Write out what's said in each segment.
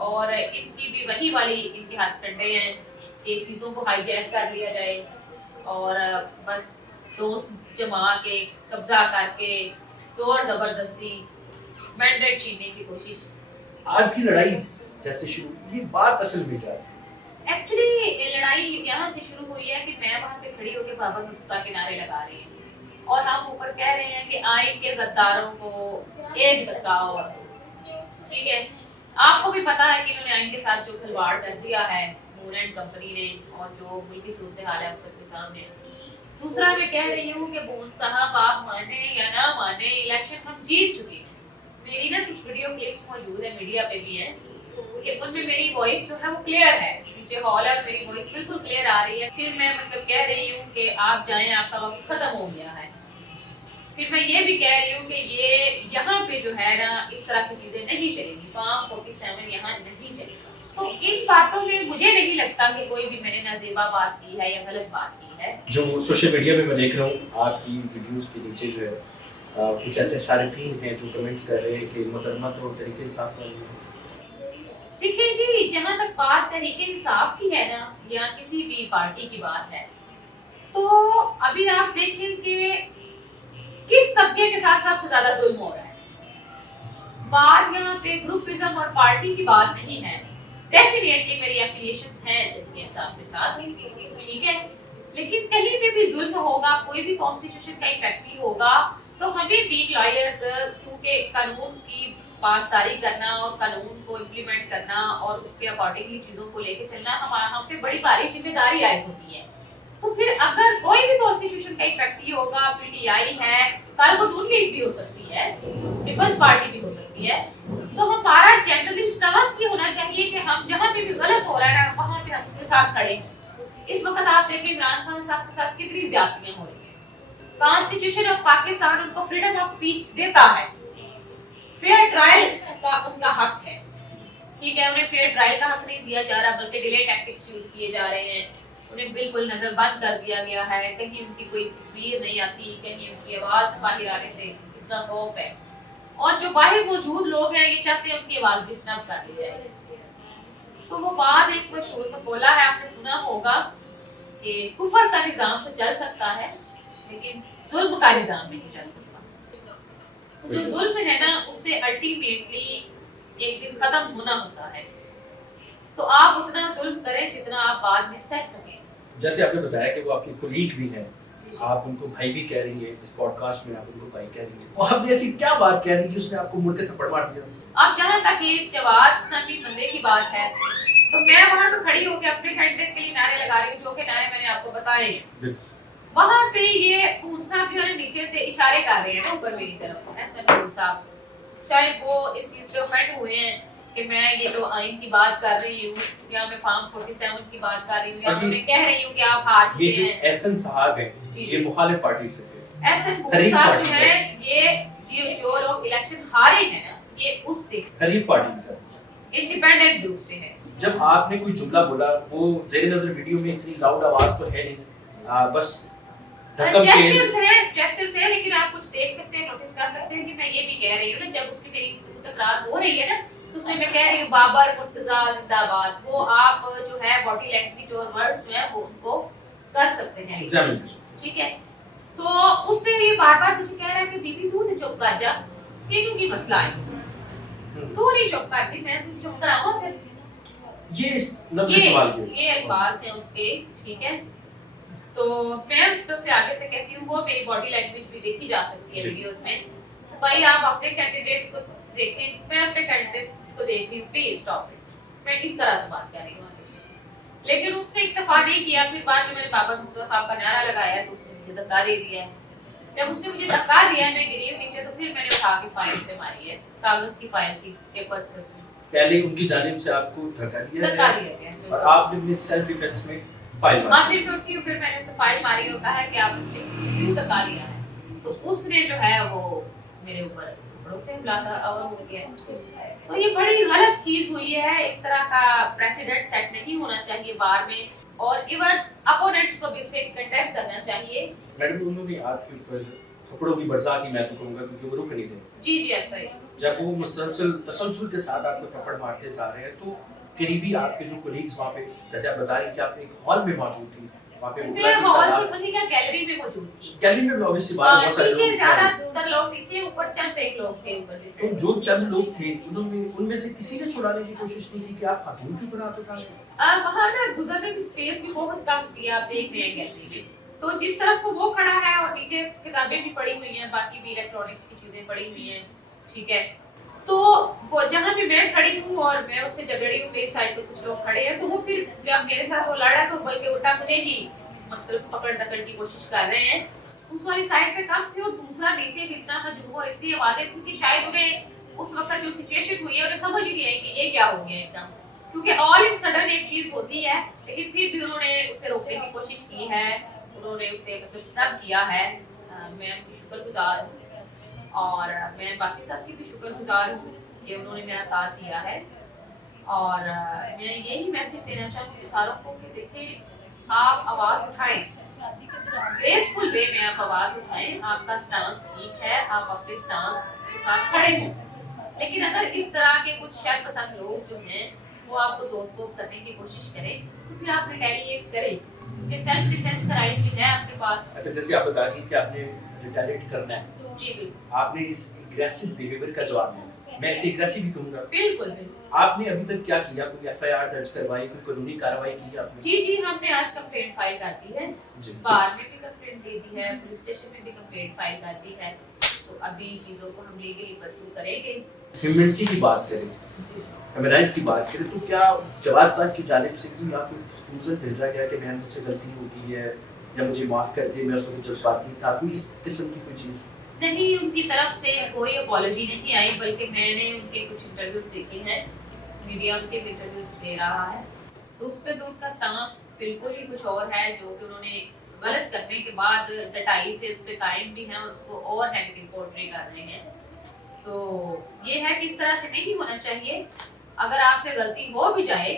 اور ان کی بھی وہی والی ان کے ہاتھ کنڈے ہیں کہ چیزوں کو ہائی جیک کر لیا جائے اور بس دوست جما کے قبضہ کر کے زور زبردستی مینڈیٹ چھیننے کی کوشش. آج کی لڑائی جیسے شروع یہ بات اصل میں کیا تھی؟ ایکچولی لڑائی یہاں سے شروع ہوئی ہے کہ میں وہاں پہ کھڑی ہو کے بابر مصطفیٰ کے نعرے لگا رہی ہوں اور ہم اوپر کہہ رہے ہیں کہ آئین کے غداروں کو ایک دھکا اور دو. ٹھیک ہے, آپ کو بھی پتا ہے کہ انہوں نے آئین کے ساتھ جو کھلواڑ کر دیا ہے مون اینڈ کمپنی نے اور جو ملکی صورتحال ہے اس سب کے سامنے. دوسرا میں کہہ رہی ہوں کہ بون صاحب آپ مانے یا نہ مانے الیکشن ہم جیت چکے ہیں. میری نا کچھ ویڈیو کلپس موجود ہیں میڈیا پہ بھی ہیں کہ ان میں میری وائس جو ہے وہ کلیئر ہے, مجھے ہال ہے میری وائس بالکل کلیئر آ رہی ہے. پھر میں مطلب کہہ رہی ہوں کہ آپ جائیں آپ کا وقت ختم ہو گیا ہے. پھر میں یہ بھی کہہ رہی ہوں کہ یہ یہاں پہ جو ہے نا اس طرح کی چیزیں نہیں چلیں گی, فارم 47 یہاں نہیں چلے گا. تو ان باتوں میں مجھے نہیں لگتا کہ کوئی بھی میں نے نازیبا بات کی ہے یا غلط بات کی ہے. جو سوشل میڈیا پہ میں دیکھ رہا ہوں آپ کی ویڈیوز کے نیچے جو ہے کچھ ایسے صارفین ہیں جو کمنٹس کر رہے ہیں کہ محترمہ تو تحریک انصاف کر رہی ہے. دیکھیں جی, جہاں تک بات تحریک انصاف کی ہے نا یا کسی بھی پارٹی کی بات ہے تو ابھی آپ دیکھیں کہ کس طبقے کے ساتھ سب سے زیادہ ظلم ہو رہا ہے. بات یہاں پہ گروپزم اور پارٹی کی بات نہیں ہے. ڈیفینیٹلی میری ایفیلیشنز ہیں تحریک انصاف کے ساتھ, ٹھیک ہے, لیکن کہیں پہ بھی ظلم ہوگا, کوئی بھی کانسٹیٹیوشن کا ایفیکٹ ہوگا تو ہمیں بھی لائرز کیونکہ قانون کی پاسداری کرنا اور قانون کو امپلیمنٹ کرنا اور اس کے اکارڈنگلی چیزوں کو لے کے چلنا ہم پہ بڑی باری ذمہ داری عائد ہوتی ہے. تو پھر اگر کوئی بھی کانسٹیٹیوشن کا ایفیکٹ یہ ہوگا, پی ٹی آئی ہے, کل کو نون لیگ بھی ہو سکتی ہے, پیپلز پارٹی بھی ہو سکتی ہے, تو ہمارا جنرلی اسٹانس یہ ہونا چاہیے کہ ہم جہاں پہ بھی غلط ہو رہا ہے نا وہاں پہ ہم اس کے ساتھ کھڑے ہیں. اس وقت آپ دیکھیں عمران خان صاحب کے ساتھ کتنی زیادتیاں ہو رہی ہیں. کانسٹیٹیوشن آف پاکستان ان کو فریڈم آف سپیچ دیتا ہے, فیئر ٹرائل کا ان کا حق ہے, ٹھیک ہے, انہیں فیئر ٹرائل کا حق نہیں دیا جا رہا بلکہ ڈیلے ٹیکٹکس یوز کیے جا رہے ہیں. انہیں بالکل نظر بند کر دیا گیا ہے, کہیں ان کی کوئی تصویر نہیں آتی, کہیں ان کی آواز باہر آنے سے اتنا خوف ہے, اور جو باہر موجود لوگ ہیں یہ چاہتے ہیں ان کی آواز بھی سنب کر دی جائے. تو وہ بات ایک مشہور مقولہ ہے, آپ نے سنا ہوگا کہ کفر کا نظام تو چل سکتا ہے لیکن ظلم کا نظام نہیں چل سکتا. تو جو ظلم ہے نا اس سے الٹیمیٹلی ایک دن ختم ہونا ہوتا ہے. تو آپ اتنا ظلم کریں جتنا آپ بعد میں سہ سکیں. جیسے آپ نے بتایا کہ وہ آپ کی کولیگ بھی ہیں, آپ ان کو بھائی بھی کہہ رہی ہیں, اس پوڈ کاسٹ میں آپ ان کو بھائی کہہ رہی ہیں, تو آپ نے ایسی کیا بات کہہ دی کہ اس نے آپ کو مڑ کے تھپڑ مار دیا؟ اب جہاں تک یہ اس جواد نامی بندے کی بات ہے تو میں وہاں تو کھڑی ہو کے اپنے کینڈیڈیٹ کے لیے نعرے لگا رہی ہوں, جو کہ نعرے میں نے آپ کو بتائے ہیں. وہاں پہ یہ پون صاحب جو ہے نیچے سے اشارے کر رہے ہیں نا اوپر میری طرف, ایسے پون صاحب شاید وہ اس چیز پہ افیکٹ ہوئے ہیں کہ میں یہ جو آئین کی بات کر رہی ہوں یا میں فارم 47 کی بات کر رہی ہوں یا انہیں کہہ رہی ہوں کہ آپ ہار چکے ہیں. یہ جو ایسن صاحب ہیں یہ مخالف پارٹی سے تھے. ایسن پون صاحب جو ہے یہ جو لوگ الیکشن ہارے ہیں نا یہ اس سے حریف پارٹی سے, انڈیپینڈنٹ گروپ سے ہے. جب آپ نے کوئی جملہ بولا وہ زیر نظر ویڈیو میں اتنی لاؤڈ آواز تو ہے نہیں, بس جسٹرز ہیں, لیکن آپ کچھ دیکھ سکتے ہیں, نوٹس کر سکتے ہیں کہ میں یہ بھی کہہ رہی ہوں نا جب اس کی میری تکرار ہو رہی ہے نا تو اس میں میں کہہ رہی ہوں بابر مرتضیٰ زندہ باد. وہ آپ جو ہے باڈی لینگویج اور ورڈز جو ہیں وہ ان کو کر سکتے ہیں, ٹھیک ہے. تو اس پہ یہ بار بار مجھے کہہ رہا ہے کہ بی بی تو چپ کر جا, تینوں کی مسئلہ ہے, تو نہیں چپ کرتی, میں چپ کراؤں پھر. یہ الفاظ ہیں اس کے, ٹھیک ہے. تو میں اس پہ سے آگے سے کہتی ہوں وہ میری باڈی لینگویج بھی دیکھی جا سکتی ہے ویڈیوز میں. بھائی آپ اپنے کینڈیڈیٹ کو دیکھیں, میں اپنے کینڈیڈیٹ کو دیکھ رہی ہوں, پلیز اسٹاپ اٹ. میں اس طرح سے بات کر رہی ہوں آگے سے, لیکن اس نے اکتفا نہیں کیا. پھر بعد میں نے بابر مصطفیٰ صاحب کا نعرہ لگایا تو اس نے مجھے دھکا دے دیا. جب اس نے مجھے دھکا دیا میں گری نیچے تو پھر میں نے اٹھا کے فائل سے ماری ہے, کاغذ کی فائل تھی, پیپرز تھے اس میں. پہلے ان کی جانب سے آپ کو دھکا دیا گیا اور آپ نے اپنے سیلف ڈیفینس میں فائل ماری. پھر میں نے اسے فائل ماری اور کہا کہ آپ نے کیوں دھکا دیا ہے, تو اس نے جو ہے وہ میرے اوپر کپڑوں سے حملہ کر اور ہو گیا. تو یہ بڑی غلط چیز ہوئی ہے, اس طرح کا پریسیڈنٹ سیٹ نہیں ہونا چاہیے بار میں, اور ایون اپوننٹس کو بھی اسے کنڈیم کرنا چاہیے. میڈم انہوں نے آپ کے اوپر تھپڑوں کی برسات کی میں تو کہوں گا کیونکہ وہ رک نہیں رہے. جی ایسا ہی. جب وہ تسلسل کے ساتھ آپ کو تھپڑ مارتے جا رہے ہیں تو قریبی آپ کے جو کولیگز وہاں پہ، جیسے آپ بتا رہی ہیں کہ آپ ایک ہال میں موجود تھی، وہاں پہ میں ہال سے پہلے کیا گیلری میں موجود تھی، گیلری میں بھی obviously بات بہت سارے نیچے لوگ زیادہ تر لوگ نیچے، اوپر چند سے ایک لوگ تھے اوپر۔ تو جو چند لوگ تھے ان میں سے کسی نے چھڑانے کی کوشش نہیں کی کہ آپ خاتون کیوں بنا تو وہاں نا گزرنے کی اسپیس بھی بہت کم سی، آپ دیکھ رہے ہیں گیلری میں، تو جس طرف کو وہ کھڑا ہے اور نیچے کتابیں بھی پڑی ہوئی ہیں، باقی بھی الیکٹرانکس کی چیزیں پڑی ہوئی ہیں، ٹھیک ہے، تو وہ جہاں پہ میں کھڑی ہوں اور میں اس سے جھگڑی ہوں، میری سائڈ پہ کچھ لوگ کھڑے ہیں، تو وہ پھر جب میرے ساتھ وہ لڑا تو بلکہ الٹا مجھے ہی مطلب پکڑ دکڑ کی کوشش کر رہے ہیں، اس والی سائڈ پہ کم تھے، اور دوسرا نیچے بھی اتنا ہجوم اور اتنی آوازیں تھی کہ شاید انہیں اس وقت جو سچویشن ہوئی ہے انہیں سمجھ ہی نہیں آئی کہ یہ کیا ہو گیا ایک دم، کیونکہ آل ان سڈن ایک چیز ہوتی ہے، لیکن پھر بھی انہوں نے اسے روکنے کی کوشش کی ہے، انہوں نے اسے مطلب سنب کیا ہے، میں ان کی شکر گزار ہوں، اور میں باقی سب کی بھی شکر گزار ہوں کہ انہوں نے میرا ساتھ دیا ہے، اور میں یہی میسج دینا چاہوں گی ساروں کو کہ دیکھیں آپ آواز اٹھائیں، گریسفل وے میں آپ آواز اٹھائیں، آپ کا سٹانس ٹھیک ہے، آپ اپنے سٹانس کے ساتھ کھڑے ہوں، لیکن اگر اس طرح کے کچھ شر پسند لوگ جو ہیں وہ آپ کو زور توپ کرنے کی کوشش کریں تو پھر آپ ریٹیلیٹ کریں، کہ سیلف ڈیفینس کا رائٹ بھی ہے آپ کے پاس۔ اچھا، جیسے آپ بتا رہی ہیں کہ آپ نے ریٹیلیٹ کرنا ہے، جی بالکل، آپ نے اس اگریسو بیہیویئر کا جواب دینا، میں اسے اگریسو ہی کہوں گا، بالکل بالکل۔ آپ نے ابھی تک کیا کیا؟ کوئی ایف آئی آر درج کروائی، کوئی قانونی کارروائی کی آپ نے؟ جی ہم نے آج کمپلینٹ فائل کر دی ہے، بار میں بھی کمپلینٹ دے دی ہے، پولیس اسٹیشن میں بھی کمپلینٹ فائل کر دی ہے، تو ابھی چیزوں کو ہم لیگلی پرسو کریں گے۔ ہیومنٹی کی بات کریں، ہیومنائز کی بات کریں، تو کیا جواد صاحب کی جانب سے کوئی آپ کو ایکسکیوزل بھیجا گیا کہ میں مجھ سے غلطی ہو گئی ہے یا مجھے معاف کر دیں، میں اس وقت جذباتی تھا، کوئی اس قسم کی کوئی چیز؟ نہیں، ان کی طرف سے کوئی اپالوجی نہیں آئی، بلکہ میں نے ان کے کچھ انٹرویوز دیکھے ہیں، میڈیا ان کے انٹرویوز لے رہا ہے، تو اس پہ تو ان کا سٹانس بالکل ہی کچھ اور ہے، جو کہ انہوں نے غلط کرنے کے بعد ڈٹائی سے اس پہ قائم بھی ہیں اور اس کو اور نیگیٹو پورٹری کر رہے ہیں، تو یہ ہے کہ اس طرح سے نہیں ہونا چاہیے۔ اگر آپ سے غلطی ہو بھی جائے،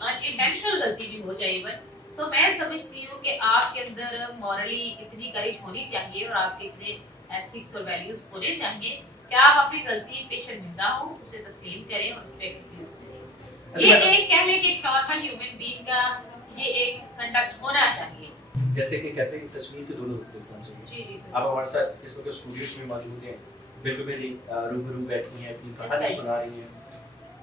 انٹینشنل غلطی بھی ہو جائے ایون، تو میں سمجھتی ہوں کہ آپ کے اندر مورلی اتنی کریج ہونی چاہیے اور آپ کے اتنے ایتھکس اور ویلیوز ہونے چاہیے کہ آپ اپنی غلطی پہ شرمندہ ہوں، اسے تسلیم کریں اور اس پہ ایکسکیوز کریں۔ یہ ایک کہنے کہ ایک نارمل ہیومن بینگ کا یہ ایک کنڈکٹ ہونا چاہیے۔ جیسے کہ کہتے ہیں تصویر کے دونوں رخ دیکھنا چاہیے۔ جی آپ ہمارے ساتھ اس وقت اسٹوڈیوز میں موجود ہیں، بالکل میری روبرو بیٹھی ہیں، اپنی کہانی سنا رہی ہیں۔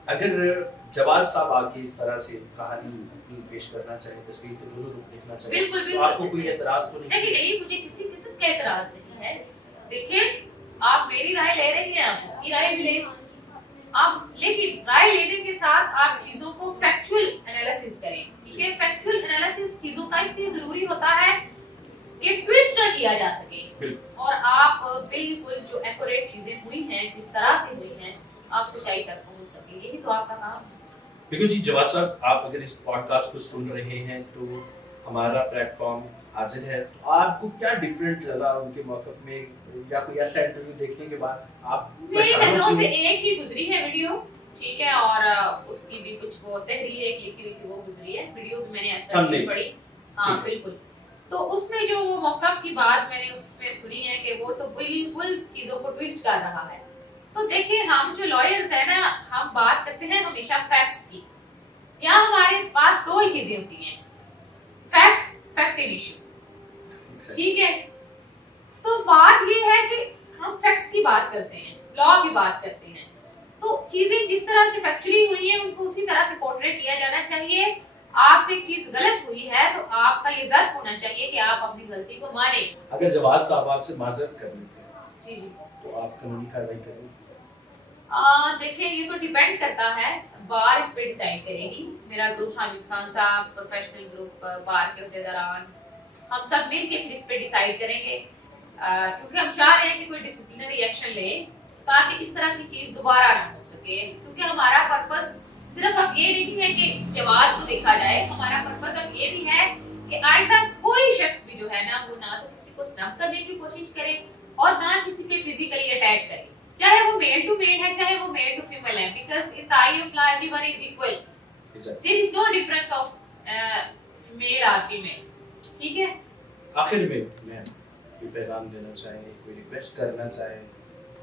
اگر جواد صاحب آ کے اس طرح سے کہانی اپنی پیش کرنا چاہیں، تصویر کے دونوں رخ دیکھنا چاہیں، تو آپ کو کوئی اعتراض تو نہیں؟ نہیں، مجھے کسی قسم کا اعتراض نہیں ہے۔ دیکھیں، آپ میری رائے لے رہی ہیں، آپ اس کی رائے بھی لیں، آپ لیکن رائے لینے کے ساتھ آپ چیزوں کو فیکچوئل انالیسس کریں، ٹھیک ہے؟ فیکچوئل انالیسس چیزوں کا اس لیے ضروری ہوتا ہے کہ ٹویسٹ نہ کیا جا سکے، اور آپ بالکل جو ایکوریٹ چیزیں ہوئی ہیں جس طرح سے ہوئی ہیں آپ سچائی تک پہنچ سکیں، یہی تو آپ کا کام ہے۔ بالکل جی، جواد صاحب آپ اگر اس پوڈ کاسٹ کو سن رہے ہیں تو ہمارا پلیٹ فارم حاضر ہے، تو آپ کو کیا ڈفرینٹ لگا ان کے موقف میں، یا کوئی ایسا انٹرویو دیکھنے کے بعد آپ میری نظروں سے ایک ہی گزری ہے ویڈیو، ٹھیک ہے، اور اس کی بھی کچھ وہ تحریر ایک لکھی ہوئی تھی وہ گزری ہے، ویڈیو بھی میں نے ایسا نہیں پڑھی، ہاں بالکل، تو اس میں جو وہ موقف کی بات میں نے اس میں سنی ہے کہ وہ تو بالکل چیزوں کو ٹویسٹ کر رہا ہے۔ تو دیکھیں، ہم جو لائرز ہیں نا، ہم بات کرتے ہیں ہمیشہ فیکٹس کی، یہاں ہمارے پاس دو ہی چیزیں ہوتی ہیں، فیکٹ اینڈ ایشو، ٹھیک ہے؟ تو بات یہ ہے کہ ہم فیکٹس کی بات کرتے ہیں، لا کی بات کرتے ہیں، تو چیزیں جس طرح سے فیکچولی ہوئی ہیں ان کو اسی طرح سے پورٹریٹ کیا جانا چاہیے۔ آپ سے ایک چیز غلط ہوئی ہے تو آپ کا یہ ظرف ہونا چاہیے کہ آپ اپنی غلطی کو مانیں۔ اگر جواد صاحب آپ سے معذرت کر لیتے ہیں جی تو آپ قانونی کارروائی کریں گے؟ دیکھیں، یہ تو ڈیپینڈ کرتا ہے، بار اس پہ ڈیسائیڈ کرے گی۔ میرا گروپ حامد خان صاحب، پروفیشنل گروپ بار کے عہدیداران، ہم سب مل کے اس پہ ڈیسائیڈ کریں گے، کیونکہ ہم چاہ رہے ہیں کہ کوئی ڈسپلنری ایکشن لے تاکہ اس طرح کی چیز دوبارہ نہ ہو سکے، کیونکہ ہمارا پرپس صرف اب یہ نہیں ہے کہ جواد کو دیکھا جائے، ہمارا پرپس اب یہ بھی ہے کہ آئندہ کوئی شخص بھی جو ہے نا، وہ نہ تو کسی کو سنب کرنے کی کوشش کرے اور نہ کسی پہ فزیکلی اٹیک کرے، چاہے وہ میل ٹو میل ہے، چاہے وہ میل ٹو فیمیل ہے، because in the eye of law everyone is equal, there is no difference of male or female، ٹھیک ہے؟ آخر میں کوئی پیغام دینا چاہیں، کوئی ریکویسٹ کرنا چاہیں؟